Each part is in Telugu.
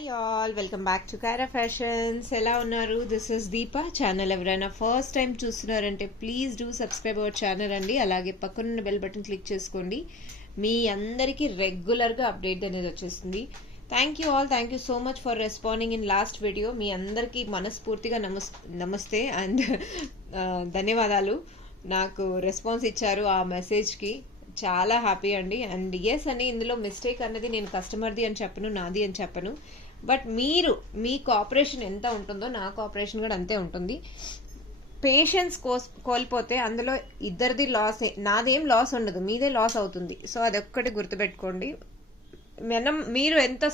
Hi all, welcome back to Kaira Fashions. ఎలా ఉన్నారు? This is Deepa. ఛానల్ ఎవరైనా ఫస్ట్ టైం చూస్తున్నారంటే please do subscribe our channel అండి. అలాగే పక్కనున్న బెల్ బటన్ క్లిక్ చేసుకోండి. మీ అందరికీ రెగ్యులర్గా అప్డేట్ అనేది వచ్చేస్తుంది. Thank you so much for responding in last video. మీ అందరికీ మనస్ఫూర్తిగా నమస్తే అండ్ ధన్యవాదాలు. నాకు రెస్పాన్స్ ఇచ్చారు ఆ మెసేజ్కి, చాలా హ్యాపీ అండి. అండ్ ఎస్ అని ఇందులో మిస్టేక్ అన్నది నేను కస్టమర్ది అని చెప్పను, నాది అని చెప్పను. బట్ మీ కోఆపరేషన్ ఎంత ఉంటుందో నా కోఆపరేషన్ కూడా అంతే ఉంటుంది. పేషెన్స్ కోల్పోతే అందులో ఇద్దరిది లాస్, నాదేం లాస్ ఉండదు, మీదే లాస్ అవుతుంది. సో అదొక్కటి గుర్తుపెట్టుకోండి. మీరు ఎంత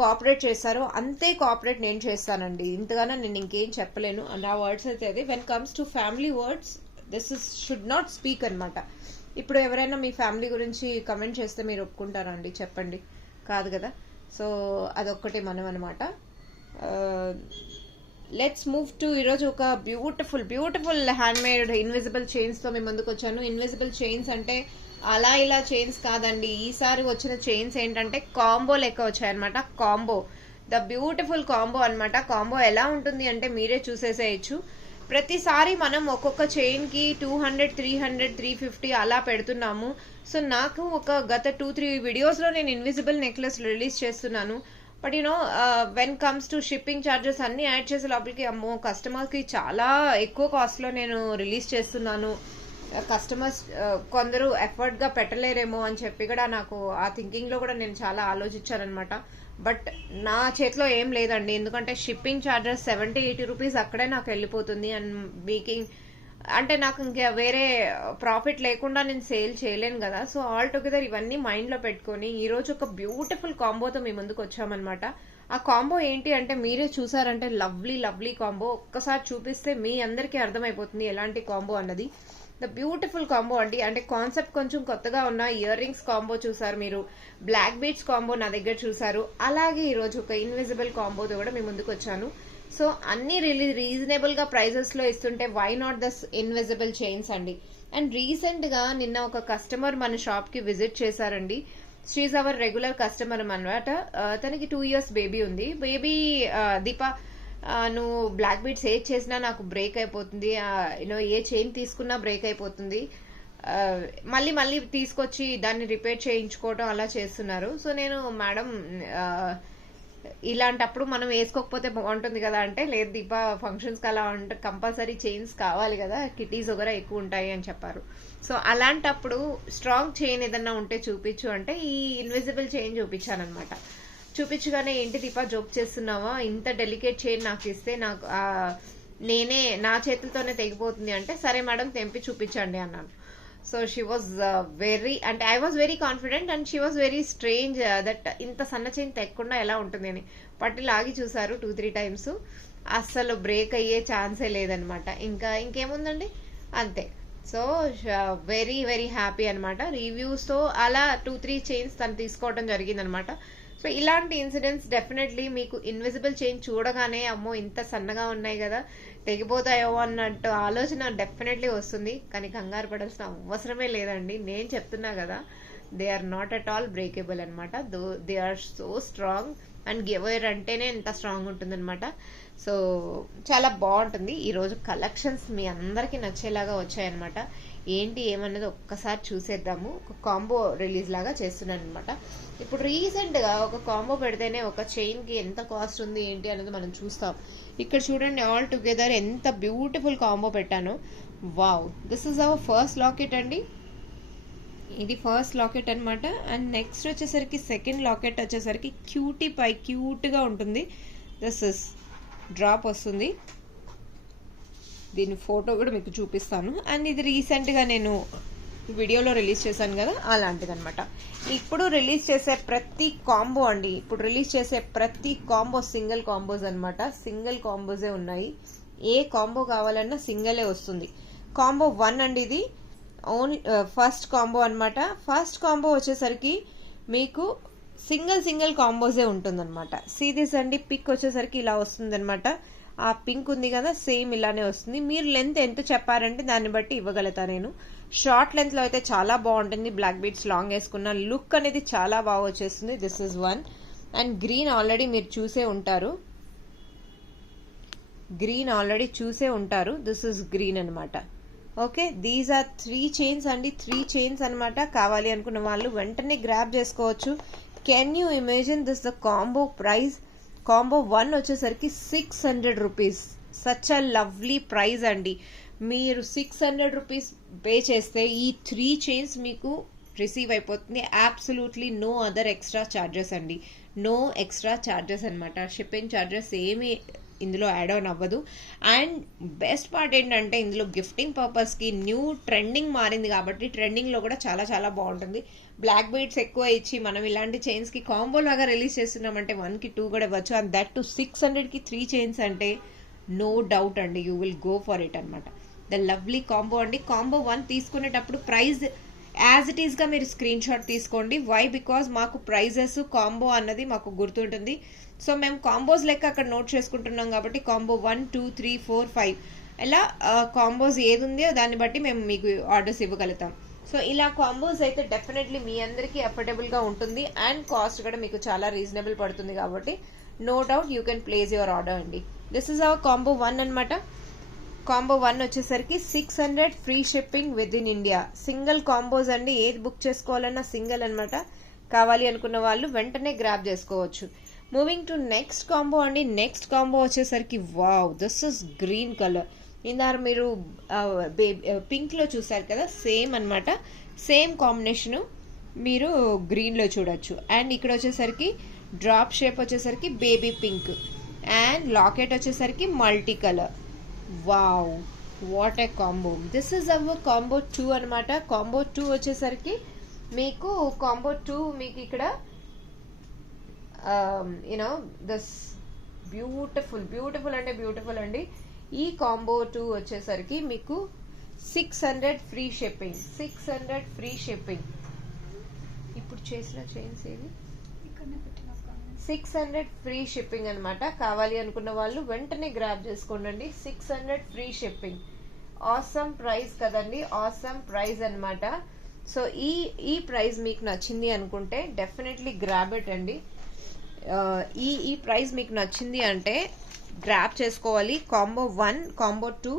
కోఆపరేట్ చేస్తారో అంతే కోఆపరేట్ నేను చేస్తానండి. ఇంతగానో నేను ఇంకేం చెప్పలేను. అండ్ ఆ వర్డ్స్ అయితే అది when comes to family words this should not speak అనమాట. ఇప్పుడు ఎవరైనా మీ ఫ్యామిలీ గురించి కమెంట్ చేస్తే మీరు ఒప్పుకుంటారా అండి? చెప్పండి, కాదు కదా. సో అదొక్కటే మనం అనమాట. లెట్స్ మూవ్ టు ఈరోజు ఒక బ్యూటిఫుల్ హ్యాండ్మేడ్ ఇన్విజిబుల్ చైన్స్తో మేము ముందుకు వచ్చాను. ఇన్విజిబుల్ చైన్స్ అంటే అలా ఇలా చైన్స్ కాదండి. ఈసారి వచ్చిన చైన్స్ ఏంటంటే కాంబో లెక్క వచ్చాయన్నమాట. కాంబో, ద బ్యూటిఫుల్ కాంబో అనమాట. కాంబో ఎలా ఉంటుంది అంటే మీరే చూసేసేయచ్చు. ప్రతిసారి మనం ఒక్కొక్క చైన్కి 200, 300, 350 అలా పెడుతున్నాము. సో నాకు ఒక గత 2-3 వీడియోస్లో నేను ఇన్విజిబుల్ నెక్లెస్ రిలీజ్ చేస్తున్నాను. But when comes to shipping charges అన్నీ యాడ్ చేసే లోపలికి అమ్మో కస్టమర్స్కి చాలా ఎక్కువ కాస్ట్లో నేను రిలీజ్ చేస్తున్నాను. కస్టమర్స్ కొందరు ఎఫర్ట్గా పెట్టలేరేమో అని చెప్పి కూడా నాకు ఆ థింకింగ్లో కూడా నేను చాలా ఆలోచించానమాట. బట్ నా చేతిలో ఏం లేదండి, ఎందుకంటే షిప్పింగ్ ఛార్జెస్ 70-80 రూపీస్ అక్కడే నాకు వెళ్ళిపోతుంది. అండ్ మేకింగ్ అంటే నాకు ఇంకా వేరే ప్రాఫిట్ లేకుండా నేను సేల్ చేయలేను కదా. సో ఆల్ టుగెదర్ ఇవన్నీ మైండ్లో పెట్టుకొని ఈరోజు ఒక బ్యూటిఫుల్ కాంబోతో మీ ముందుకు వచ్చామన్నమాట. ఆ కాంబో ఏంటి అంటే మీరే చూసారంటే లవ్లీ కాంబో. ఒక్కసారి చూపిస్తే మీ అందరికీ అర్థమైపోతుంది ఎలాంటి కాంబో అన్నది. ద బ్యూటిఫుల్ కాంబో అండి. అంటే కాన్సెప్ట్ కొంచెం కొత్తగా ఉన్న ఇయర్ రింగ్స్ కాంబో చూసారు మీరు, బ్లాక్ బీడ్స్ కాంబో నా దగ్గర చూసారు. అలాగే ఈరోజు ఒక ఇన్విజిబుల్ కాంబోతో కూడా మీ ముందుకు వచ్చాను. సో అన్ని రీజనబుల్ గా ప్రైజెస్ లో ఇస్తుంటే why not this invisible chains అండి. అండ్ రీసెంట్ గా నిన్న ఒక కస్టమర్ మన షాప్ కి విజిట్ చేశారండి. షీఈ్ అవర్ రెగ్యులర్ కస్టమర్ అన్నమాట. తనకి 2 years బేబీ ఉంది. బేబీ దీపా నువ్వు బ్లాక్ బీడ్స్ ఏది చేసినా నాకు బ్రేక్ అయిపోతుంది, ఏ చైన్ తీసుకున్నా బ్రేక్ అయిపోతుంది, మళ్ళీ తీసుకొచ్చి దాన్ని రిపేర్ చేయించుకోవడం అలా చేస్తున్నారు. సో నేను మేడం ఇలాంటప్పుడు మనం వేసుకోకపోతే బాగుంటుంది కదా అంటే, లేదు దీపా ఫంక్షన్స్కి అలా ఉంటే కంపల్సరీ చైన్స్ కావాలి కదా, కిటీస్ ఒకరా ఎక్కువ ఉంటాయి అని చెప్పారు. సో అలాంటప్పుడు స్ట్రాంగ్ చైన్ ఏదన్నా ఉంటే చూపించు అంటే ఈ ఇన్విజిబుల్ చైన్ చూపించానమాట. చూపించగానే ఏంటి దీపా జోక్ చేస్తున్నావా, ఇంత డెలికేట్ చైన్ నాకు ఇస్తే నాకు నేనే నా చేతులతోనే తెగిపోతుంది అంటే, సరే మేడం తెంపి చూపించండి అన్నాను. సో షీ వాజ్ వెరీ, అంటే I was very confident and she was very strange that ఇంత సన్న చైన్ తెగకుండా ఎలా ఉంటుంది అని పట్టి లాగి చూసారు 2-3 times. అస్సలు బ్రేక్ అయ్యే ఛాన్సే లేదనమాట. ఇంకేముందండి, అంతే. సో వెరీ హ్యాపీ అనమాట. రివ్యూస్తో అలా 2-3 చైన్స్ తను తీసుకోవడం జరిగిందనమాట. సో ఇలాంటి ఇన్సిడెంట్స్ డెఫినెట్లీ మీకు ఇన్విజిబుల్ చైన్ చూడగానే అమ్మో ఇంత సన్నగా ఉన్నాయి కదా తెగిపోతాయో అన్నట్టు ఆలోచన డెఫినెట్లీ వస్తుంది. కానీ కంగారు పడాల్సిన అవసరమే లేదండి. నేను చెప్తున్నా కదా, they are not at all breakable అనమాట. They are so strong and గివర్ అంటేనే ఎంత స్ట్రాంగ్ ఉంటుందన్నమాట. సో చాలా బాగుంటుంది. ఈరోజు కలెక్షన్స్ మీ అందరికీ నచ్చేలాగా వచ్చాయన్నమాట. ఏంటి ఏమన్నది ఒక్కసారి చూసేద్దాము. ఒక కాంబో రిలీజ్ లాగా చేస్తున్నాను అనమాట. ఇప్పుడు రీసెంట్గా ఒక కాంబో పెడితేనే ఒక చైన్కి ఎంత కాస్ట్ ఉంది ఏంటి అనేది మనం చూస్తాం. ఇక్కడ చూడండి, ఆల్ టుగెదర్ ఎంత బ్యూటిఫుల్ కాంబో పెట్టాను. Wow, this is hour first locket అండి. ఇది ఫస్ట్ లాకెట్ అనమాట. అండ్ నెక్స్ట్ వచ్చేసరికి సెకండ్ లాకెట్ వచ్చేసరికి క్యూట్గా ఉంటుంది. దిస్ ఇస్ డ్రాప్ వస్తుంది. దీని ఫోటో కూడా మీకు చూపిస్తాను. అండ్ ఇది రీసెంట్గా నేను వీడియోలో రిలీజ్ చేశాను కదా, అలాంటిది అనమాట. ఇప్పుడు రిలీజ్ చేసే ప్రతి కాంబో అండి, ఇప్పుడు రిలీజ్ చేసే ప్రతి కాంబో సింగిల్ కాంబోస్ అనమాట. సింగిల్ కాంబోసే ఉన్నాయి. ఏ కాంబో కావాలన్నా సింగిలే వస్తుంది. కాంబో 1 అండి ఇది. ఓన్లీ ఫస్ట్ కాంబో అనమాట. ఫస్ట్ కాంబో వచ్చేసరికి మీకు సింగిల్ కాంబోసే ఉంటుందన్నమాట. సీరీస్ అండి. పిక్ వచ్చేసరికి ఇలా వస్తుంది అనమాట. ఆ పింక్ ఉంది కదా, సేమ్ ఇలానే వస్తుంది. మీరు లెంత్ ఎంత చెప్పారంటే దాన్ని బట్టి ఇవ్వగలుగుతా నేను. షార్ట్ లెంత్లో అయితే చాలా బాగుంటుంది. బ్లాక్ బీడ్స్ లాంగ్ వేసుకున్న లుక్ అనేది చాలా బాగా వచ్చేస్తుంది. This is 1. And green already మీరు చూసే ఉంటారు, దిస్ ఇస్ గ్రీన్ అనమాట. ఓకే, దీస్ ఆర్ 3 చైన్స్ అండి, 3 చైన్స్ అనమాట. కావాలి అనుకున్న వాళ్ళు వెంటనే గ్రాబ్ చేసుకోవచ్చు. Can you imagine this the combo price? Combo 1 వచ్చేసరికి 600 rupees. Such a lovely price అండి. మీరు 600 రూపీస్ పే చేస్తే ఈ 3 చైన్స్ మీకు రిసీవ్ అయిపోతుంది. Absolutely no other extra charges అండి, నో ఎక్స్ట్రా ఛార్జెస్ అనమాట. షిప్పింగ్ ఛార్జెస్ ఏమీ ఇందులో యాడ్ ఆన్ అవ్వదు. అండ్ బెస్ట్ పార్ట్ ఏంటంటే ఇందులో గిఫ్టింగ్ పర్పస్కి న్యూ ట్రెండింగ్ మారింది కాబట్టి ట్రెండింగ్లో కూడా చాలా చాలా బాగుంటుంది. బ్లాక్ బీడ్స్ ఎక్కువ ఇచ్చి మనం ఇలాంటి చైన్స్కి కాంబో లాగా రిలీజ్ చేస్తున్నామంటే 1కి 2 కూడా ఇవ్వచ్చు. అండ్ దట్ టు 600కి 3 చైన్స్ అంటే నో డౌట్ అండి, you will go for it అనమాట. ద లవ్లీ కాంబో అండి. కాంబో 1 తీసుకునేటప్పుడు ప్రైస్ యాజ్ ఇట్ ఈస్గా మీరు స్క్రీన్ షాట్ తీసుకోండి. వై? బికాజ్ మాకు ప్రైజెస్ కాంబో అన్నది మాకు గుర్తుంటుంది. సో మేము కాంబోస్ లెక్క అక్కడ నోట్ చేసుకుంటున్నాం కాబట్టి కాంబో 1, 2, 3, 4, 5 ఇలా కాంబోస్ ఏది ఉందో దాన్ని బట్టి మేము మీకు ఆర్డర్స్ ఇవ్వగలుగుతాం. సో ఇలా కాంబోస్ అయితే డెఫినెట్లీ మీ అందరికీ అఫోర్డబుల్గా ఉంటుంది అండ్ కాస్ట్ కూడా మీకు చాలా రీజనబుల్ పడుతుంది కాబట్టి no doubt you can place your order అండి. దిస్ ఇస్ అవర్ కాంబో 1 అనమాట. కాంబో 1 వచ్చేసరికి 600 free shipping with in India. Single combos అండి, ఏది బుక్ చేసుకోవాలన్నా సింగిల్ అనమాట. కావాలి అనుకున్న వాళ్ళు వెంటనే గ్రాబ్ చేసుకోవచ్చు. మూవింగ్ టు నెక్స్ట్ కాంబో అండి. నెక్స్ట్ కాంబో వచ్చేసరికి wow, this is green colour. ఇందాక మీరు పింక్లో చూసారు కదా, సేమ్ అనమాట, సేమ్ కాంబినేషను మీరు గ్రీన్లో చూడొచ్చు. అండ్ ఇక్కడ వచ్చేసరికి డ్రాప్ షేప్ వచ్చేసరికి బేబీ పింక్ అండ్ లాకెట్ వచ్చేసరికి multi colour. Wow, what a combo. This is our combo 2 అనమాట. కాంబో 2 వచ్చేసరికి మీకు ఇక్కడ యూనో దిస్ బ్యూటిఫుల్ అంటే బ్యూటిఫుల్ అండి. ఈ కాంబో 2 వచ్చేసరికి మీకు 600 ఫ్రీ షిప్పింగ్. 600 free shipping. ఇప్పుడు చేసిన చైన్స్ ఏవి? 600 ఫ్రీ షిప్పింగ్ అనమాట. కావాలి అనుకున్న వాళ్ళు వెంటనే గ్రాబ్ చేసుకోండి. 600 ఫ్రీ షిప్పింగ్. ఆసమ్ ప్రైస్ కదండి, ఆసమ్ ప్రైస్ అనమాట. సో ఈ ప్రైస్ మీకు నచ్చింది అనుకుంటే డెఫినెట్లీ గ్రాబ్ ఇట్ అండి. ఈ ప్రైస్ మీకు నచ్చింది అంటే గ్రాబ్ చేసుకోవాలి. కాంబో 1, కాంబో 2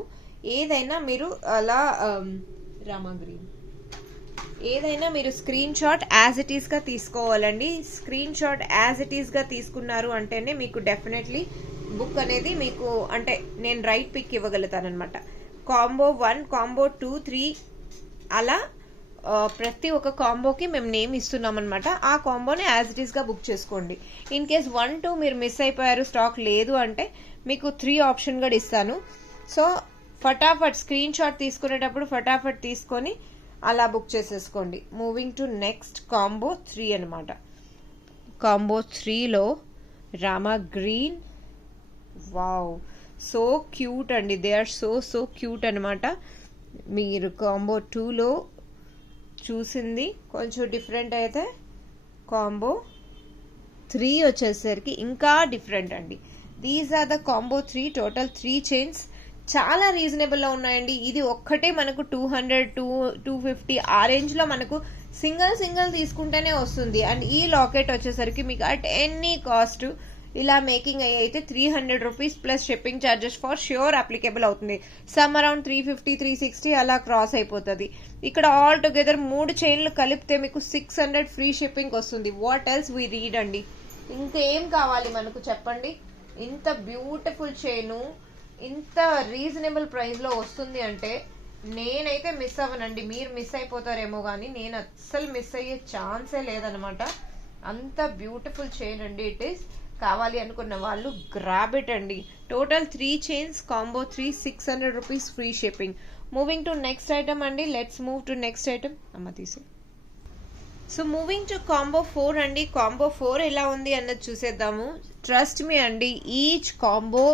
ఏదైనా మీరు అలా రామా గ్రీన్ ఏదైనా మీరు స్క్రీన్ షాట్ యాజ్ ఇట్ ఈస్గా తీసుకోవాలండి. స్క్రీన్ షాట్ యాజ్ ఇట్ ఈస్గా తీసుకున్నారు అంటేనే మీకు డెఫినెట్లీ బుక్ అనేది మీకు అంటే నేను రైట్ పిక్ ఇవ్వగలుగుతాను అనమాట. కాంబో 1, కాంబో 2, 3 అలా ప్రతి ఒక్క కాంబోకి మేము నేమ్ ఇస్తున్నాం అనమాట. ఆ కాంబోని యాజ్ ఇట్ ఈస్గా బుక్ చేసుకోండి. ఇన్ కేస్ 1, 2 మీరు మిస్ అయిపోయారు, స్టాక్ లేదు అంటే మీకు 3 ఆప్షన్ కూడా ఇస్తాను. సో ఫటాఫట్ స్క్రీన్ షాట్ తీసుకునేటప్పుడు ఫటాఫట్ తీసుకొని అలా బుక్ చేసేసుకోండి. మూవింగ్ టు నెక్స్ట్ కాంబో 3 అనమాట. కాంబో 3లో Rama green. Wow, so cute అండి, దే ఆర్ సో క్యూట్ అనమాట. మీరు కాంబో 2లో చూసింది కొంచెం డిఫరెంట్ అయితే కాంబో 3 వచ్చేసరికి ఇంకా డిఫరెంట్ అండి. These are the combo 3. Total 3 chains చాలా రీజనబుల్లో ఉన్నాయండి. ఇది ఒక్కటే మనకు 200, 250 ఆ రేంజ్లో మనకు సింగిల్ తీసుకుంటేనే వస్తుంది. అండ్ ఈ లాకెట్ వచ్చేసరికి మీకు అట్ ఎనీ కాస్ట్ ఇలా మేకింగ్ అయితే 300 rupees plus shipping charges for sure applicable అవుతుంది. సమ్ అరౌండ్ 350, 360 అలా క్రాస్ అయిపోతుంది. ఇక్కడ ఆల్ టుగెదర్ 3 చైన్లు కలిపితే మీకు 600 ఫ్రీ షిప్పింగ్ వస్తుంది. వాట్ ఎల్స్ వీ రీడ్ అండి. ఇంకేం కావాలి మనకు చెప్పండి. ఇంత బ్యూటిఫుల్ చైను ఇంత రీజనబుల్ ప్రైస్లో వస్తుంది అంటే నేనైతే మిస్ అవ్వనండి. మీరు మిస్ అయిపోతారేమో కానీ నేను అస్సలు మిస్ అయ్యే ఛాన్సే లేదనమాట. అంత బ్యూటిఫుల్ చైన్ అండి ఇట్ ఈస్. కావాలి అనుకున్న వాళ్ళు గ్రాబ్ ఇట్ అండి. Total 3 chains, combo 3, 600 rupees free shipping. Moving to next item అండి. Let's move to next item. అమ్మ తీసే. సో మూవింగ్ టు కాంబో 4 అండి. కాంబో 4 ఎలా ఉంది అన్నది చూసేద్దాము. ట్రస్ట్ మీ అండి, ఈచ్ కాంబో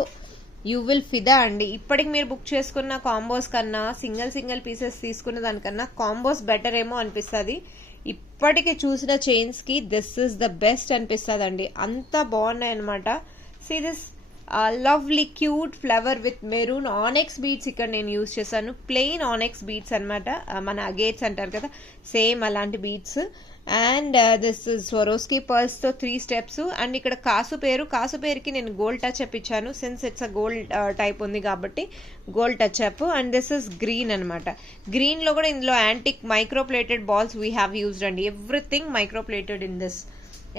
యూ విల్ ఫిదా అండి. ఇప్పటికి మీరు బుక్ చేసుకున్న కాంబోస్ కన్నా సింగిల్ పీసెస్ తీసుకున్న దానికన్నా కాంబోస్ బెటర్ ఏమో అనిపిస్తుంది. ఇప్పటికి చూసిన చైన్స్కి దిస్ ఇస్ ద బెస్ట్ అనిపిస్తుంది అండి. అంత బాగున్నాయి అనమాట. See this lovely cute flower with maroon onyx beads ఇక్కడ నేను యూజ్ చేశాను. ప్లెయిన్ ఆనెక్స్ బీడ్స్ అనమాట. మన అగేట్స్ అంటారు కదా, సేమ్ అలాంటి బీడ్స్. అండ్ దిస్ స్వరోస్కి పర్ల్స్తో 3 స్టెప్స్. అండ్ ఇక్కడ కాసు పేరుకి నేను గోల్డ్ టచ్ అప్ ఇచ్చాను, since it's a gold type ఉంది కాబట్టి gold touch up. And this is green అనమాట. గ్రీన్లో కూడా ఇందులో antique microplated balls we have used అండి. Everything microplated in this.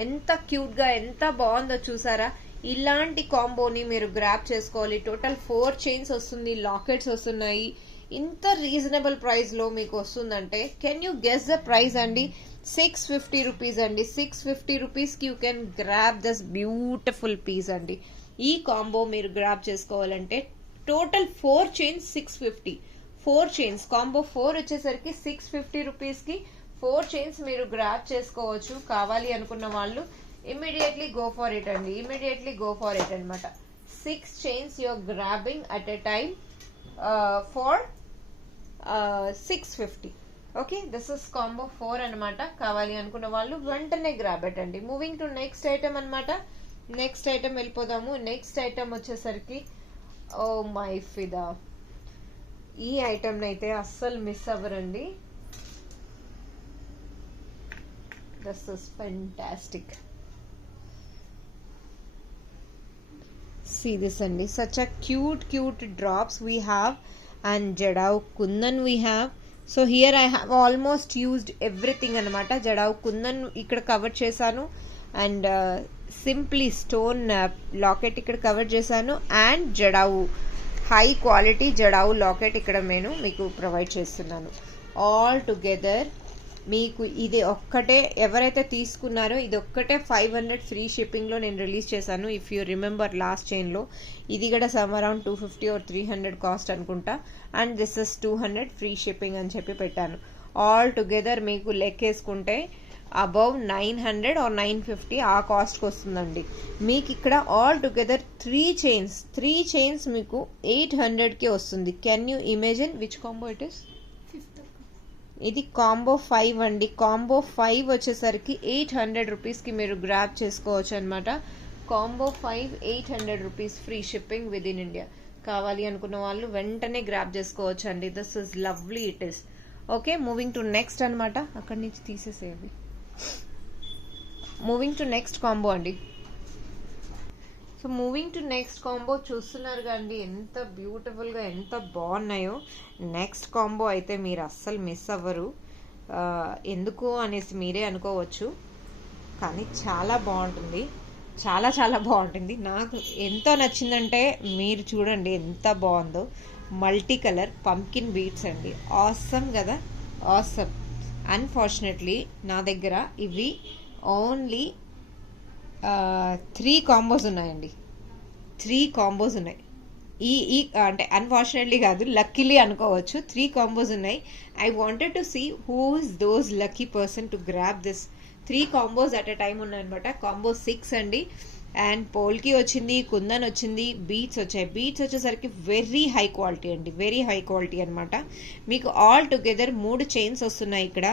ఎంత క్యూట్గా ఎంత బాగుందో చూసారా. ఇలాంటి కాంబోని మీరు గ్రాప్ చేసుకోవాలి. టోటల్ 4 చైన్స్ వస్తుంది, లాకెట్స్ వస్తున్నాయి. ఇంత రీజనబుల్ ప్రైస్లో మీకు వస్తుందంటే can you guess the price అండి? 650 రూపీస్ అండి. 650 రూపీస్కి you can grab this beautiful piece అండి. ఈ కాంబో మీరు గ్రాప్ చేసుకోవాలంటే టోటల్ 4 చైన్స్ 650. 4 చైన్స్ కాంబో 4 వచ్చేసరికి 650 రూపీస్కి 4 చైన్స్ మీరు గ్రాప్ చేసుకోవచ్చు. కావాలి అనుకున్న వాళ్ళు ఇమ్మీడియట్లీ గో ఫర్ ఇట్ అండి. ఇమ్మీడియట్లీ గో ఫర్ ఇట్ అనమాట. 6 chains you're grabbing at a time for 650. Okay, this is combo 4 అనమాట. కావాలి అనుకున్న వాళ్ళు వెంటనే గ్రాబ్ ఇట్ అండి. మూవింగ్ టు నెక్స్ట్ ఐటమ్ అనమాట. నెక్స్ట్ ఐటమ్ వెళ్ళిపోదాము. నెక్స్ట్ ఐటమ్ వచ్చేసరికి ఓ మై ఫిదా. ఈ ఐటమ్ అయితే అస్సలు మిస్ అవ్వరండి. This is fantastic. See this andi, such a cute drops we have, and jadau kundan we have. So here I have almost used everything anamata. Jadau kundan ikkada cover chesanu, and simply stone locket ikkada cover chesanu, and jadau high quality jadau locket ikkada నేను మీకు ప్రొవైడ్ చేస్తున్నాను. ఆల్ టుగెదర్ మీకు ఇది ఒక్కటే ఎవరైతే తీసుకున్నారో ఇది ఒక్కటే 500 ఫ్రీ షిప్పింగ్లో నేను రిలీజ్ చేశాను. ఇఫ్ యూ రిమెంబర్ లాస్ట్ చైన్లో ఇది కూడా సమ్ అరౌండ్ 250 or 300 కాస్ట్ అనుకుంటా. And this is 200 free shipping అని చెప్పి పెట్టాను. ఆల్ టుగెదర్ మీకు లెక్కేసుకుంటే అబౌవ్ 900 or 950 ఆ కాస్ట్కి వస్తుందండి. మీకు ఇక్కడ ఆల్ టుగెదర్ 3 చైన్స్ మీకు 800కి వస్తుంది. Can you imagine which combo it is? ఇది కాంబో 5 అండి. కాంబో 5 వచ్చేసరికి 800 రూపీస్కి మీరు గ్రాప్ చేసుకోవచ్చు అనమాట. Combo 5 800 rupees free shipping with in India. కావాలి అనుకున్న వాళ్ళు వెంటనే గ్రాప్ చేసుకోవచ్చు అండి. This is lovely it is. Okay, moving to next అనమాట. అక్కడి నుంచి తీసేసేవి. మూవింగ్ టు నెక్స్ట్ కాంబో అండి. So moving to next combo చూస్తున్నారు కండి ఎంత బ్యూటిఫుల్గా ఎంత బాగున్నాయో. నెక్స్ట్ కాంబో అయితే మీరు అస్సలు మిస్ అవ్వరు. ఎందుకు అనేసి మీరే అనుకోవచ్చు, కానీ చాలా బాగుంటుంది. చాలా బాగుంటుంది. నాకు ఎంతో నచ్చిందంటే మీరు చూడండి ఎంత బాగుందో. మల్టీ కలర్ పంకిన్ బీట్స్ అండి. ఆసమ్ కదా, ఆసమ్. అన్ఫార్చునేట్లీ నా దగ్గర ఇవి ఓన్లీ 3 కాంబోస్ ఉన్నాయండి. 3 కాంబోస్ ఉన్నాయి. ఈ అంటే అన్ఫార్చునేట్లీ కాదు, లక్కీలీ అనుకోవచ్చు. 3 కాంబోస్ ఉన్నాయి. I wanted to see who is those lucky person to grab this. 3 combos at a time ఉన్నాయన్నమాట. కాంబో 6 అండి. అండ్ పోల్కి వచ్చింది, కుందన్ వచ్చింది, బీట్స్ వచ్చాయి. బీట్స్ వచ్చేసరికి వెరీ హై క్వాలిటీ అండి, వెరీ హై క్వాలిటీ అనమాట. మీకు ఆల్ టుగెదర్ 3 చైన్స్ వస్తున్నాయి. ఇక్కడ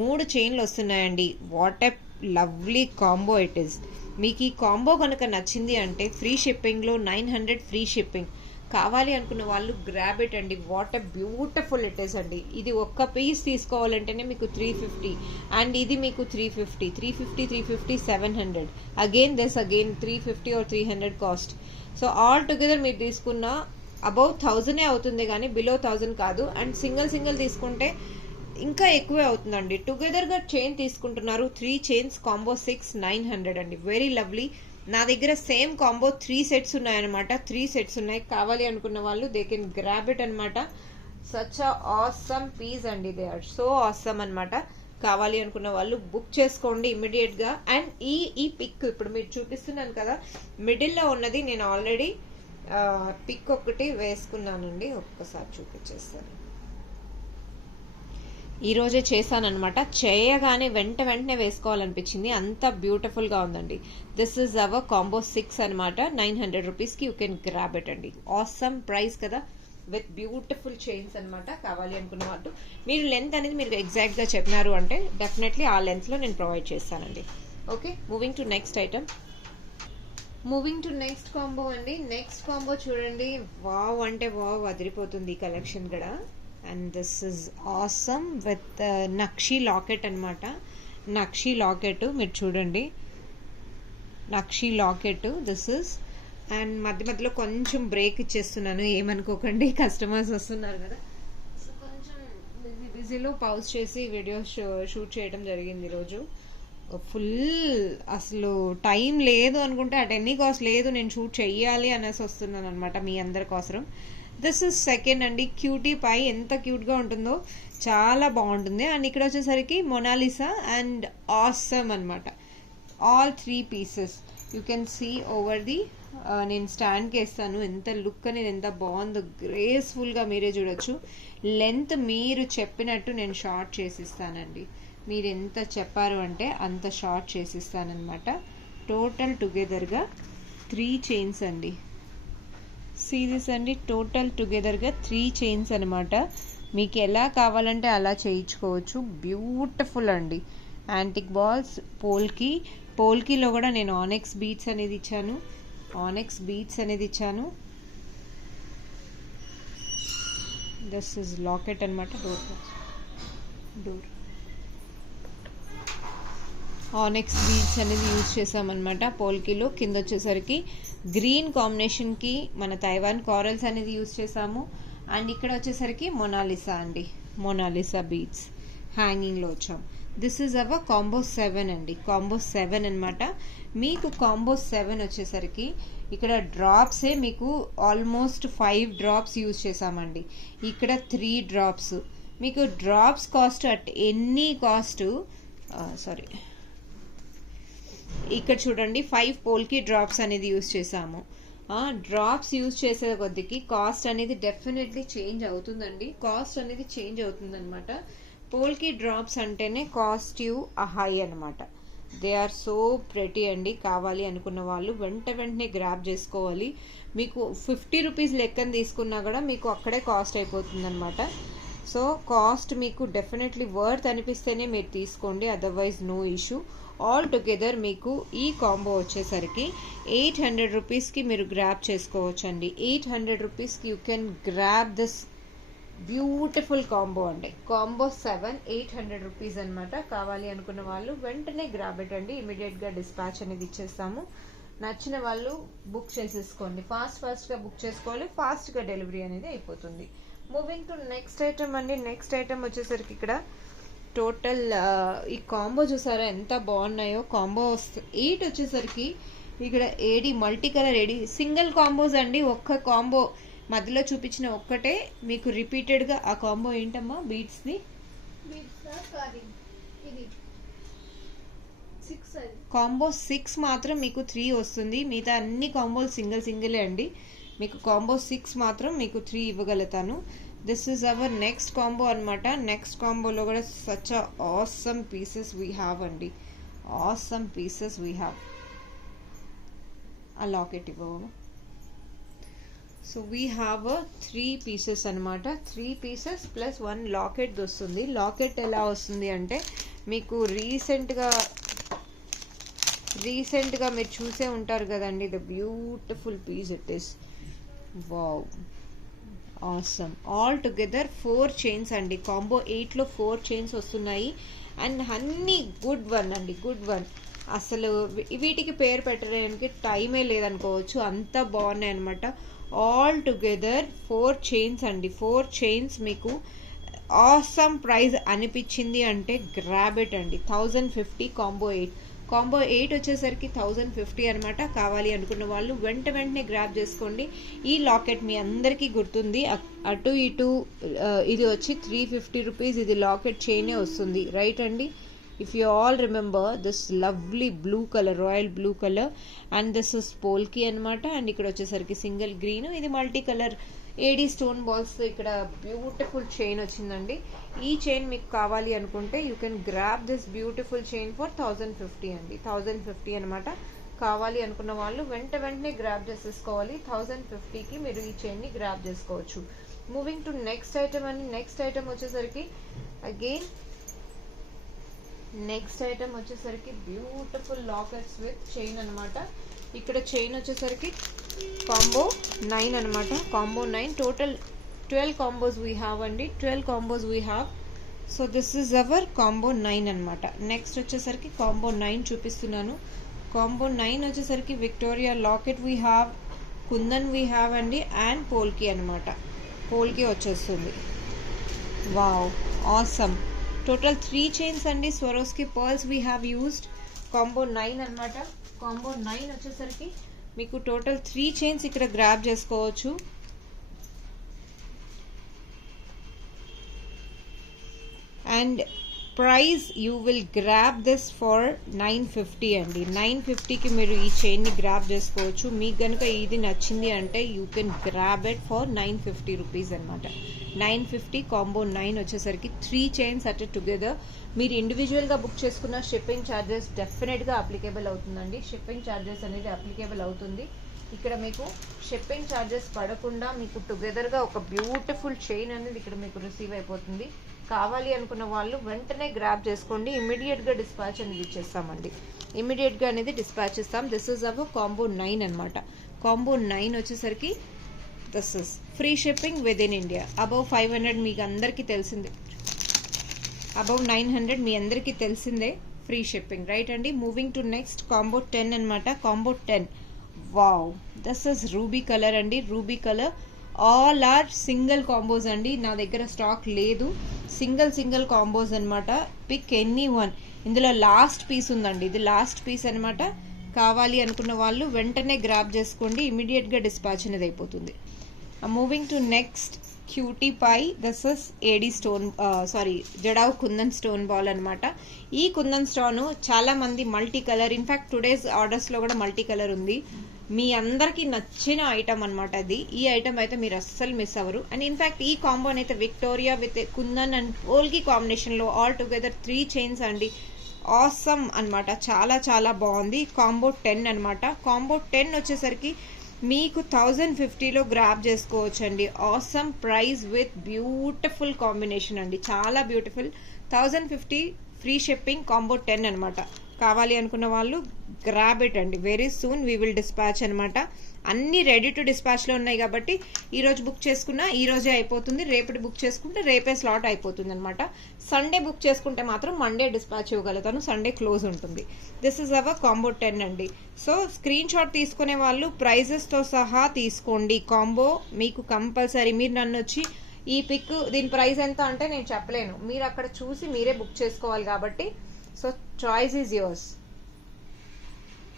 3 చైన్లు వస్తున్నాయండి. What a lovely combo it is. మీకు ఈ కాంబో కనుక నచ్చింది అంటే ఫ్రీ షిప్పింగ్లో 900 ఫ్రీ షిప్పింగ్. కావాలి అనుకున్న వాళ్ళు గ్రాబ్ ఇట్ అండి. What a beautiful it is అండి. ఇది ఒక్క పీస్ తీసుకోవాలంటేనే మీకు 350, అండ్ ఇది మీకు 350 700. Again 350 or 300 cost. So all together మీరు తీసుకున్న అబౌవ్ 1000 అవుతుంది కానీ బిలో 1000 కాదు. అండ్ సింగిల్ తీసుకుంటే ఇంకా ఎక్కువే అవుతుందండి. టుగెదర్గా చైన్ తీసుకుంటున్నారు. 3 చైన్స్ కాంబో 6 900 అండి. Very lovely. నా దగ్గర సేమ్ కాంబో 3 సెట్స్ ఉన్నాయన్నమాట. 3 సెట్స్ ఉన్నాయి. కావాలి అనుకున్న వాళ్ళు దే కెన్ గ్రాబ్ ఇట్ అనమాట. సచ్ అ ఆసమ్ పీస్ అండి. దే ఆర్ సో ఆసమ్ అనమాట. కావాలి అనుకున్న వాళ్ళు బుక్ చేసుకోండి ఇమ్మీడియట్గా. అండ్ ఈ పిక్ ఇప్పుడు మీరు చూపిస్తున్నాను కదా మిడిల్లో ఉన్నది, నేను ఆల్రెడీ పిక్ ఒకటి వేసుకున్నానండి. ఒక్కసారి చూపించేస్తాను. ఈరోజే చేశానమాట. చేయగానే వెంటనే వేసుకోవాలనిపించింది, అంత బ్యూటిఫుల్గా ఉందండి. దిస్ ఈజ్ అవర్ కాంబో 6 అనమాట. 900 రూపీస్కి యూ కెన్ గ్రాబ్ ఇట్ అండి. ఆసమ్ ప్రైస్ కదా, విత్ బ్యూటిఫుల్ చైన్స్ అనమాట. కావాలి అనుకున్న వాళ్ళు మీరు లెంత్ అనేది మీరు ఎగ్జాక్ట్గా చెప్పినారు అంటే డెఫినెట్లీ ఆ లెంత్లో నేను ప్రొవైడ్ చేస్తానండి. Okay, moving to next item. Moving to next combo అండి. నెక్స్ట్ కాంబో చూడండి. వావ్ అంటే వావ్ అదిరిపోతుంది ఈ కలెక్షన్ కూడా. And this is awesome with nakshi locket అనమాట. నక్షి లాకెట్ మీరు చూడండి, నక్షి లాకెట్ దిస్ ఇస్. అండ్ మధ్య మధ్యలో కొంచెం బ్రేక్ ఇచ్చేస్తున్నాను, ఏమనుకోకండి, కస్టమర్స్ వస్తున్నారు కదా. సో కొంచెం బిజీలో పౌజ్ చేసి వీడియో షూట్ చేయడం జరిగింది ఈరోజు. ఫుల్ అసలు టైం లేదు అనుకుంటే అట్ ఎనీ కాస్ట్ లేదు, నేను షూట్ చెయ్యాలి అనేసి వస్తున్నాను అనమాట మీ అందరి కోసం. దిస్ ఇస్ సెకండ్ అండి. క్యూటీ పై ఎంత క్యూట్గా ఉంటుందో, చాలా బాగుంటుంది. అండ్ ఇక్కడ వచ్చేసరికి మొనాలిసా అండ్ ఆసమ్ అనమాట. All 3 pieces you can see over the, నేను స్టాండ్కి వేస్తాను, ఎంత లుక్ అనేది ఎంత బాగుందో, గ్రేస్ఫుల్గా మీరే చూడొచ్చు. లెంత్ మీరు చెప్పినట్టు నేను షార్ట్ చేసిస్తానండి, మీరు ఎంత చెప్పారు అంటే అంత షార్ట్ చేసిస్తానమాట. టోటల్ టుగెదర్గా 3 చైన్స్ అండి. సీరీస్ అండి, టోటల్ టుగెదర్గా 3 చైన్స్ అనమాట. మీకు ఎలా కావాలంటే అలా చేయించుకోవచ్చు. బ్యూటిఫుల్ అండి. యాంటిక్ బాల్స్, పోల్కీలో కూడా నేను ఆనెక్స్ బీట్స్ అనేది ఇచ్చాను. దిస్ ఇస్ లాకెట్ అనమాట. డోర్ ఆనెక్స్ బీడ్స్ అనేది యూజ్ చేసామన్నమాట పోల్కీలో. కింద వచ్చేసరికి గ్రీన్ కాంబినేషన్కి మన తైవాన్ కారల్స్ అనేది యూజ్ చేసాము. అండ్ ఇక్కడ వచ్చేసరికి మొనాలిసా అండి, మొనాలిసా బీడ్స్ హ్యాంగింగ్లో వచ్చాం. దిస్ ఈజ్ అవర్ కాంబో 7 అండి, కాంబో 7 అనమాట. మీకు కాంబో 7 వచ్చేసరికి ఇక్కడ డ్రాప్సే మీకు ఆల్మోస్ట్ 5 డ్రాప్స్ యూజ్ చేసామండి, ఇక్కడ 3 డ్రాప్స్. మీకు drops cost at any cost ఇక్కడ చూడండి 5 పోల్కీ డ్రాప్స్ అనేది యూజ్ చేసాము. డ్రాప్స్ యూజ్ చేసే కొద్దికి కాస్ట్ అనేది డెఫినెట్లీ చేంజ్ అవుతుందండి, కాస్ట్ అనేది చేంజ్ అవుతుందన్నమాట. పోల్కీ డ్రాప్స్ అంటేనే కాస్ట్ హై అనమాట. దే ఆర్ సో ప్రెటీ అండి. కావాలి అనుకున్న వాళ్ళు వెంటనే గ్రాప్ చేసుకోవాలి. మీకు 50 రూపీస్ లెక్కన తీసుకున్నా కూడా మీకు అక్కడే కాస్ట్ అయిపోతుంది అనమాట. సో కాస్ట్ మీకు డెఫినెట్లీ వర్త్ అనిపిస్తేనే మీరు తీసుకోండి, otherwise no issue. All together మీకు ఈ కాంబో వచ్చేసరికి 800 రూపీస్కి మీరు గ్రాప్ చేసుకోవచ్చండి. 800 రూపీస్కి you can grab this beautiful combo అండి. కాంబో 7 800 రూపీస్ అనమాట. కావాలి అనుకున్న వాళ్ళు వెంటనే గ్రాబ్ పెట్టండి, ఇమీడియట్గా డిస్పాచ్ అనేది ఇచ్చేస్తాము. నచ్చిన వాళ్ళు బుక్ చేసేసుకోండి, ఫాస్ట్గా బుక్ చేసుకోవాలి, ఫాస్ట్గా డెలివరీ అనేది అయిపోతుంది. మూవింగ్ టు నెక్స్ట్ ఐటమ్ అండి. నెక్స్ట్ ఐటమ్ వచ్చేసరికి ఇక్కడ టోటల్ ఈ కాంబో చూసారా ఎంత బాగున్నాయో. కాంబో 8 వచ్చేసరికి ఇక్కడ AD multi colour AD single combos అండి. ఒక్క కాంబో మధ్యలో చూపించిన ఒక్కటే మీకు రిపీటెడ్గా. ఆ కాంబో ఏంటమ్మా? బీడ్స్ది కాంబో 6 మాత్రం మీకు 3 వస్తుంది, మిగతా అన్ని కాంబోలు సింగిలే అండి. మీకు కాంబో 6 మాత్రం మీకు 3 ఇవ్వగలుగుతాను. This is our next combo అనమాట. నెక్స్ట్ కాంబోలో కూడా such awesome pieces we have అండి, ఆసమ్ పీసెస్ వీ హ్యావ్. ఆ లాకెట్ ఇవ్వము. సో వీ హ్యావ్ 3 పీసెస్ అనమాట. 3 పీసెస్ ప్లస్ 1 లాకెట్ వస్తుంది. లాకెట్ ఎలా వస్తుంది అంటే మీకు రీసెంట్గా మీరు చూసే ఉంటారు కదండి. The beautiful piece it is. Wow, awesome. All together 4 chains అండి. కాంబో 8లో 4 చైన్స్ వస్తున్నాయి. అండ్ అన్ని గుడ్ వన్ అండి, గుడ్ వన్. అసలు వీటికి పేరు పెట్టడానికి టైమే లేదనుకోవచ్చు, అంత బాగున్నాయి అనమాట. ఆల్ టుగెదర్ 4 చైన్స్ అండి. 4 చైన్స్ మీకు ఆసమ్ ప్రైస్ అనిపించింది అంటే గ్రాబ్ ఇట్ అండి. 1050 కాంబో 8. కాంబో 8 వచ్చేసరికి 1050 అనమాట. కావాలి అనుకున్న వాళ్ళు వెంటనే గ్రాబ్ చేసుకోండి. ఈ లాకెట్ మీ అందరికీ గుర్తుంది, అటు ఇటు ఇది వచ్చి 350 రూపీస్. ఇది లాకెట్ చైనే వస్తుంది, రైట్ అండి? If you all remember this lovely blue colour, royal blue colour. And this is polki అనమాట. అండ్ ఇక్కడ వచ్చేసరికి సింగిల్ గ్రీన్, ఇది multi colour AD stone balls. ఇక్కడ బ్యూటిఫుల్ చైన్ వచ్చిందండి. ఈ చైన్ మీకు కావాలి అనుకుంటే you can grab this beautiful chain for 1050 అండి. 1050 అనమాట. కావాలి అనుకున్న వాళ్ళు వెంటనే గ్రాబ్ చేసేసుకోవాలి. 1050కి మీరు ఈ చైన్ని గ్రాబ్ చేసుకోవచ్చు. మూవింగ్ టు నెక్స్ట్ ఐటమ్ అండి. నెక్స్ట్ ఐటమ్ వచ్చేసరికి again beautiful lockets with chain అనమాట. ఇక్కడ చైన్ వచ్చేసరికి కాంబో 9 అనమాట. Combo 9 total 12 combos we have అండి. 12 combos we have. So this is our combo 9 అనమాట. నెక్స్ట్ వచ్చేసరికి కాంబో 9 చూపిస్తున్నాను. కాంబో 9 వచ్చేసరికి Victoria locket we have, kundan we have అండి, అండ్ పోల్కి అనమాట. పోల్కి వచ్చేస్తుంది. Wow, awesome. టోటల్ 3 చైన్స్ అండి. Swarovski pearls we have used. Combo 9 అనమాట. కాంబో 9 వచ్చేసరికి మీకు టోటల్ 3 చైన్స్ ఇక్కడ గ్రాబ్ చేసుకోవచ్చు. And price you will grab this for 950 అండి. 950కి మీరు ఈ చైన్ని గ్రాబ్ చేసుకోవచ్చు. మీకు కనుక ఇది నచ్చింది అంటే you can grab it for 950 rupees అనమాట. 950 కాంబో 9 వచ్చేసరికి 3 చైన్స్ అట్ టుగెదర్. మీరు ఇండివిజువల్గా బుక్ చేసుకున్న షిప్పింగ్ ఛార్జెస్ డెఫినెట్గా అప్లికేబుల్ అవుతుందండి. షిప్పింగ్ ఛార్జెస్ అనేది అప్లికేబుల్ అవుతుంది. ఇక్కడ మీకు షిప్పింగ్ ఛార్జెస్ పడకుండా మీకు టుగెదర్గా ఒక బ్యూటిఫుల్ చైన్ అనేది ఇక్కడ మీకు రిసీవ్ అయిపోతుంది. కావాలి అనుకున్న వాళ్ళు వెంటనే గ్రాబ్ చేసుకోండి. ఇమీడియట్గా డిస్పాచ్ అనేది ఇచ్చేస్తామండి. ఇమీడియట్గా అనేది డిస్పాచ్ ఇస్తాం. దిస్ ఇస్ అవర్ కాంబో 9 అనమాట. కాంబో 9 వచ్చేసరికి this is free shipping with in India. Above 500 మీకు అందరికీ తెలిసిందే. అబౌవ్ 900 మీ అందరికీ తెలిసిందే ఫ్రీ షిప్పింగ్, రైట్ అండి. మూవింగ్ టు నెక్స్ట్ కాంబో 10 అనమాట. Combo 10, wow, this is ruby colour అండి. Ruby colour. All are single combos అండి. నా దగ్గర స్టాక్ లేదు. సింగిల్ కాంబోస్ అనమాట. Pick any one. ఇందులో లాస్ట్ పీస్ ఉందండి. ఇది లాస్ట్ పీస్ అనమాట. కావాలి అనుకున్న వాళ్ళు వెంటనే గ్రాబ్ చేసుకోండి. ఇమీడియట్గా డిస్పాచ్ అనేది అయిపోతుంది. Moving to next cutie pie. This is AD stone, jadau kundan stone ball అనమాట. ఈ కుందన్ స్టోన్ చాలా మంది మల్టీ కలర్, ఇన్ఫాక్ట్ టుడేస్ ఆర్డర్స్లో కూడా మల్టీ కలర్ ఉంది. మీ అందరికీ నచ్చిన ఐటమ్ అనమాట అది. ఈ ఐటమ్ అయితే మీరు అస్సలు మిస్ అవ్వరు. అండ్ ఇన్ఫాక్ట్ ఈ కాంబో అయితే విక్టోరియా విత్ కుందన్ అండ్ పోల్కి కాంబినేషన్లో ఆల్ టుగెదర్ 3 చైన్స్ అండి. ఆసమ్ అనమాట. చాలా చాలా బాగుంది. కాంబో 10 అనమాట. కాంబో 10 వచ్చేసరికి మీకు 1050లో గ్రాబ్ చేసుకోవచ్చు అండి. Awesome price with beautiful combination అండి. చాలా బ్యూటిఫుల్. 1050 ఫ్రీ షిప్పింగ్ కాంబో 10 అనమాట. కావాలి అనుకున్న వాళ్ళు గ్రాబ్ ఇట్ అండి. Very soon we will dispatch అనమాట. అన్నీ రెడీ టు డిస్పాచ్లో ఉన్నాయి కాబట్టి ఈరోజు బుక్ చేసుకున్నా ఈ రోజే అయిపోతుంది. రేపటి బుక్ చేసుకుంటే రేపే స్లాట్ అయిపోతుంది అనమాట. సండే బుక్ చేసుకుంటే మాత్రం మండే డిస్పాచ్ ఇవ్వగలుగుతాను. సండే క్లోజ్ ఉంటుంది. దిస్ ఇస్ అవర్ కాంబో 10 అండి. సో స్క్రీన్ షాట్ తీసుకునే వాళ్ళు ప్రైజెస్తో సహా తీసుకోండి. కాంబో మీకు కంపల్సరీ. మీరు నన్ను వచ్చి ఈ పిక్ దీని ప్రైస్ ఎంత అంటే నేను చెప్పలేను. మీరు అక్కడ చూసి మీరే బుక్ చేసుకోవాలి కాబట్టి so choice is yours.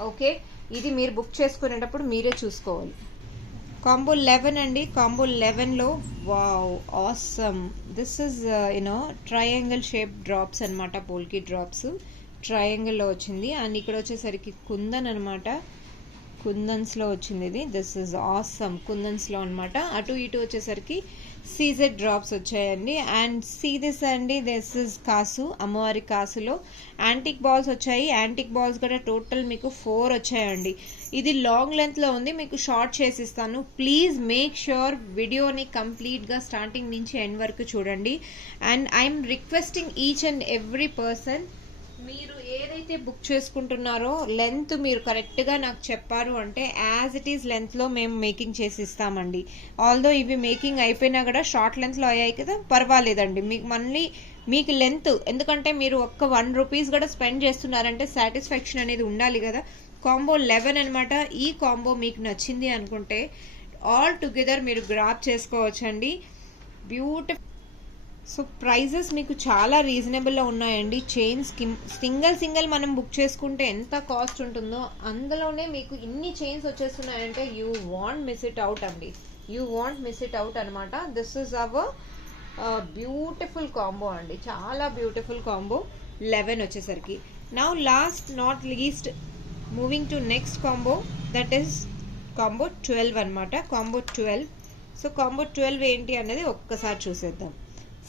Okay, ఇది మీరు బుక్ చేసుకునేటప్పుడు మీరే చూసుకోవాలి. కాంబో 11 అండి. కాంబో 11లో wow, awesome. This is triangle shape drops అనమాట. పోల్కి డ్రాప్స్ ట్రయాంగిల్లో వచ్చింది. అండ్ ఇక్కడ వచ్చేసరికి కుందన్ అనమాట. కుందన్స్లో వచ్చింది ఇది. This is awesome. కుందన్స్లో అనమాట. అటు ఇటు వచ్చేసరికి సీజెడ్ డ్రాప్స్ వచ్చాయండి. అండ్ సీ దిస్ అండి. దిస్ ఇస్ కాసు, అమ్మవారి కాసులో యాంటిక్ బాల్స్ వచ్చాయి. యాంటిక్ బాల్స్ కూడా టోటల్ మీకు 4 వచ్చాయండి. ఇది లాంగ్ లెంత్లో ఉంది. మీకు షార్ట్ చేసిస్తాను. ప్లీజ్ మేక్ ష్యూర్ వీడియోని కంప్లీట్గా స్టార్టింగ్ నుంచి ఎండ్ వరకు చూడండి. And I'm requesting each and every person, మీరు ఏదైతే బుక్ చేసుకుంటున్నారో లెంత్ మీరు కరెక్ట్గా నాకు చెప్పారు అంటే యాజ్ ఇట్ ఈస్ లెంత్లో మేము మేకింగ్ చేసి ఇస్తామండి. ఆల్దో ఇవి మేకింగ్ అయిపోయినా కూడా షార్ట్ లెంత్లో అయ్యాయి కదా, పర్వాలేదండి. మీకు మళ్ళీ మీకు లెంత్, ఎందుకంటే మీరు ఒక్క 1 రూపీస్ కూడా స్పెండ్ చేస్తున్నారంటే సాటిస్ఫాక్షన్ అనేది ఉండాలి కదా. కాంబో 11 అనమాట. ఈ కాంబో మీకు నచ్చింది అనుకుంటే ఆల్ టుగెదర్ మీరు గ్రాబ్ చేసుకోవచ్చండి. బ్యూటిఫుల్. సో ప్రైజెస్ మీకు చాలా రీజనబుల్లో ఉన్నాయండి. చైన్స్ సింగిల్ మనం బుక్ చేసుకుంటే ఎంత కాస్ట్ ఉంటుందో అందులోనే మీకు ఇన్ని చైన్స్ వచ్చేస్తున్నాయంటే you want miss it out అండి. You want miss it out అనమాట. This is our beautiful combo అండి. చాలా బ్యూటిఫుల్ కాంబో 11 వచ్చేసరికి. Now last not least moving to next combo, that is combo 12 అనమాట. కాంబో 12. సో కాంబో 12 ఏంటి అనేది ఒక్కసారి చూసేద్దాం.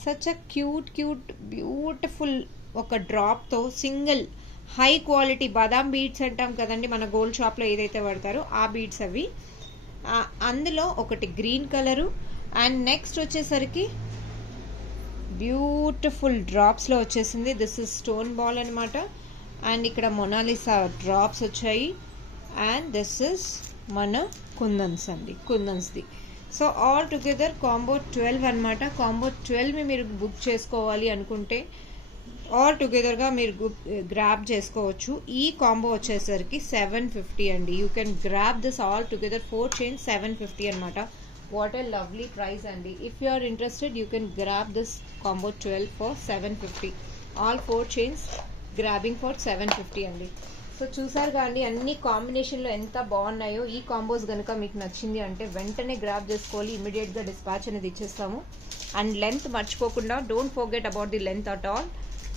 సచ్ అ క్యూట్ బ్యూటిఫుల్ ఒక డ్రాప్తో సింగిల్ హై క్వాలిటీ బాదాం బీడ్స్ అంటాం కదండి మన గోల్డ్ షాప్లో ఏదైతే వాడతారో ఆ బీడ్స్ అవి. అందులో ఒకటి గ్రీన్ కలరు అండ్ నెక్స్ట్ వచ్చేసరికి బ్యూటిఫుల్ డ్రాప్స్లో వచ్చేసింది. దిస్ ఇస్ స్టోన్ బాల్ అనమాట. అండ్ ఇక్కడ మొనాలిసా డ్రాప్స్ వచ్చాయి. అండ్ దిస్ ఇస్ మన కుందన్స్ అండి, కుందన్స్ది. సో ఆల్ టుగెదర్ కాంబో 12 అనమాట. కాంబో 12 మీరు బుక్ చేసుకోవాలి అనుకుంటే ఆల్ టుగెదర్గా మీరు గ్రాబ్ చేసుకోవచ్చు. ఈ కాంబో వచ్చేసరికి 750 అండి. You can grab this all together 4 chains 750 అనమాట. వాట్ ఏ లవ్లీ ప్రైస్ అండి. If you are interested you can grab this combo 12 for 750. All 4 chains grabbing for 750 అండి. సో చూసారు కానీ అన్ని కాంబినేషన్లో ఎంత బాగున్నాయో. ఈ కాంబోస్ కనుక మీకు నచ్చింది అంటే వెంటనే గ్రాబ్ చేసుకోవాలి. ఇమీడియట్గా డిస్పాచ్ అనేది ఇచ్చేస్తాము. అండ్ లెంత్ మర్చిపోకుండా, don't forget about the length at all.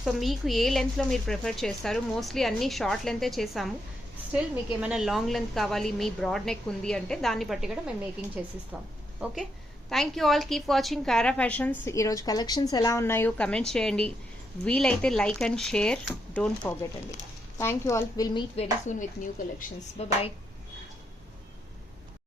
So మీకు ఏ లెంత్లో మీరు ప్రిఫర్ చేస్తారు? మోస్ట్లీ అన్ని షార్ట్ లెంతే చేసాము. స్టిల్ మీకు ఏమైనా లాంగ్ లెంత్ కావాలి, మీ బ్రాడ్ నెక్ ఉంది అంటే దాన్ని బట్టి కూడా మేము మేకింగ్ చేసిస్తాం. Okay, thank you all. Keep watching Kara Fashions. ఈరోజు కలెక్షన్స్ ఎలా ఉన్నాయో కమెంట్ చేయండి. వీలైతే like and share. Don't forget అండి. Thank you all. We'll meet very soon with new collections. Bye bye.